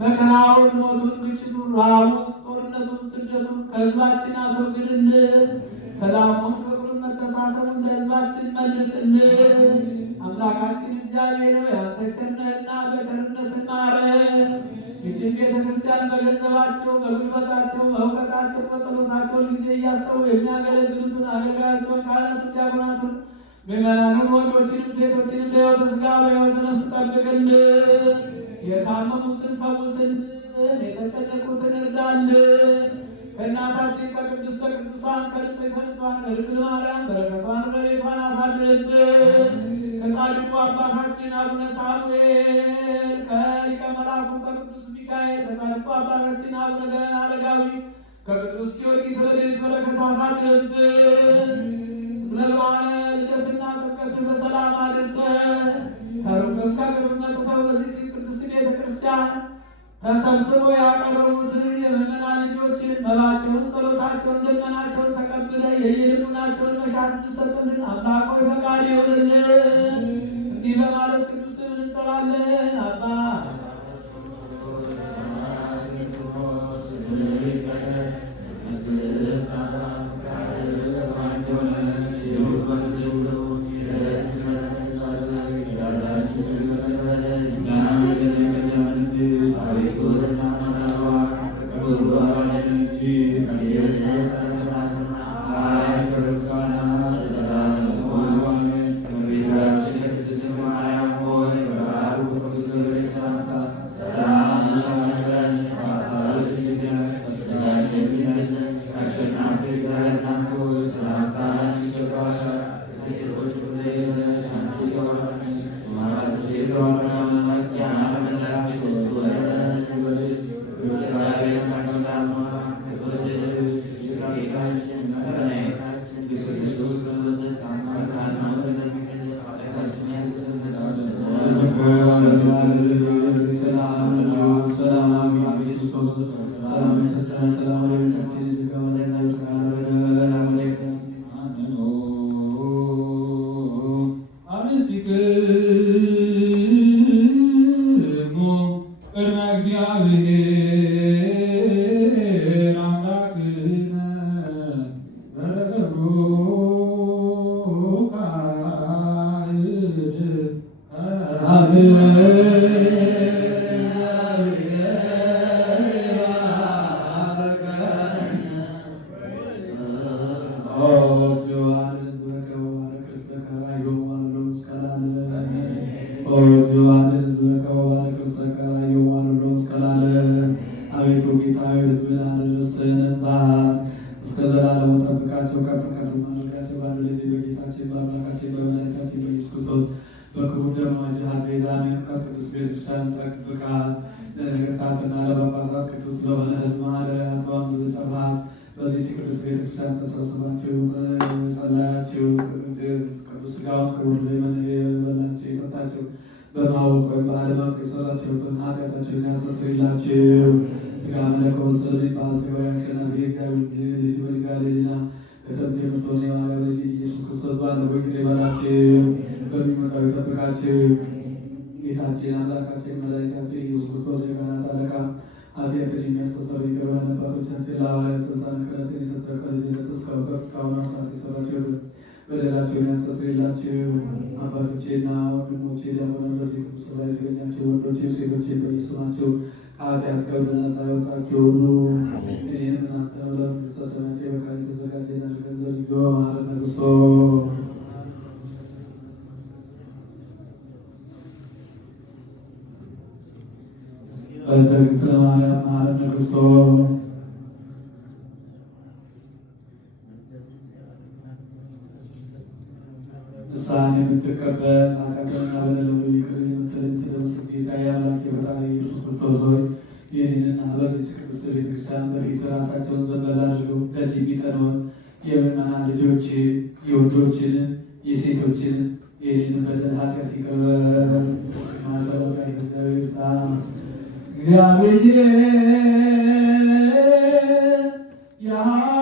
መከራውን፣ ሞቱን፣ ግጭቱን፣ ረሃቡን፣ ጦርነቱን፣ ስደቱን ከህዝባችን አስወግድልን። ሰላሙን፣ ፍቅሩን፣ መተሳሰቡን ለህዝባችን መልስልን። አምላካችን እግዚአብሔር ሆይ አንተ ቸር ነህና በቸርነት ማረን። ይህችን ቤተክርስቲያን በገንዘባቸው፣ በጉልበታቸው፣ በእውቀታቸው፣ በጸሎታቸው ጊዜ እያሰቡ የሚያገለግሉትን አገልጋዮችን፣ ካህናቱን፣ ዲያቆናቱን፣ ምዕመናኑን ወንዶችንም ሴቶችንም በሕይወተ ሥጋ በሕይወተ ነፍስ ጠብቅልን። የታመሙትን ፈውስልን፣ የተጨነቁትን እርዳልን። ከእኛ ከቅድስተ ቅዱሳን ከንጽሕተ ንጹሐን ከድንግል ማርያም በረከቷን ረድኤቷን አሳድርብን። ከጻድቁ አባታችን አቡነ ሳሙኤል ከሊቀ መላኩ ከቅዱስ ሚካኤል ከጻድቁ አባታችን አቡነ አረጋዊ ከቅዱስ ጊዮርጊስ ረድኤት በረከት አሳድርብን። ለበዓለ ልደትና ጥምቀት በሰላም አድርሰን ከሩቅም ከቅርብም መጥተው በዚህች ቅድስት ቤተ ክርስቲያን ተሰብስበው ያቀረቡትን የምእመናን ልጆችን መባቸውን፣ ጸሎታቸውን፣ ልመናቸውን ተቀብለ የየልቡናቸውን መሻት እንድትሰጥልን አምላክ ሆይ ፈቃድ ይሁንልን። እንዲህ በማለት ቅዱስ ስምን እንጠራለን። አባ ጌታችን አምላካችን መድኃኒታችን ኢየሱስ ክርስቶስ የካህናት አለቃ ኃጢአትን የሚያስተሰርይ ይቅር በለን። አባቶቻችን ለሐዋርያት ስልጣነ ክህነትን የሰጠ ከልጅነት እስከ እውቀት እስካሁኑ ሰዓት የሰራቸው በደላቸውን ያስተሰርይላቸው። አባቶቼና ወንድሞቼ ዲያቆናት በዚህ ቅዱስ ላይ የተገኛቸው ወንዶቼም ሴቶቼም በየስማቸው ከኃጢአት ከበደል ነፃ ያወጣቸው ሁሉ ይህን እናንተ ለመንግሥተ ሰማያት በቃል የተዘጋጀ አድርገን ዘንድ በማረነ ክርስቶስ በእግዝእትነ ማርያም መሐረነ ክርስቶስ ንስሐን የምትቀበል ኃጢአትና በደል ሁሉ ይቅር የምትል የምትደመስስ ጌታዬ አምላኬ ፈጣሪ ኢየሱስ ክርስቶስ ሆይ ይህንን በዚህች ቅድስት ቤተክርስቲያን በፊት ራሳቸውን ዘንበል አድርገው ደጅ የሚጠነውን የምእመናን ልጆች የወንዶችን የሴቶችን ይህንን በደል ኃጢአት ይቅር በል። ማሰረታ እግዚአብሔር ያሉ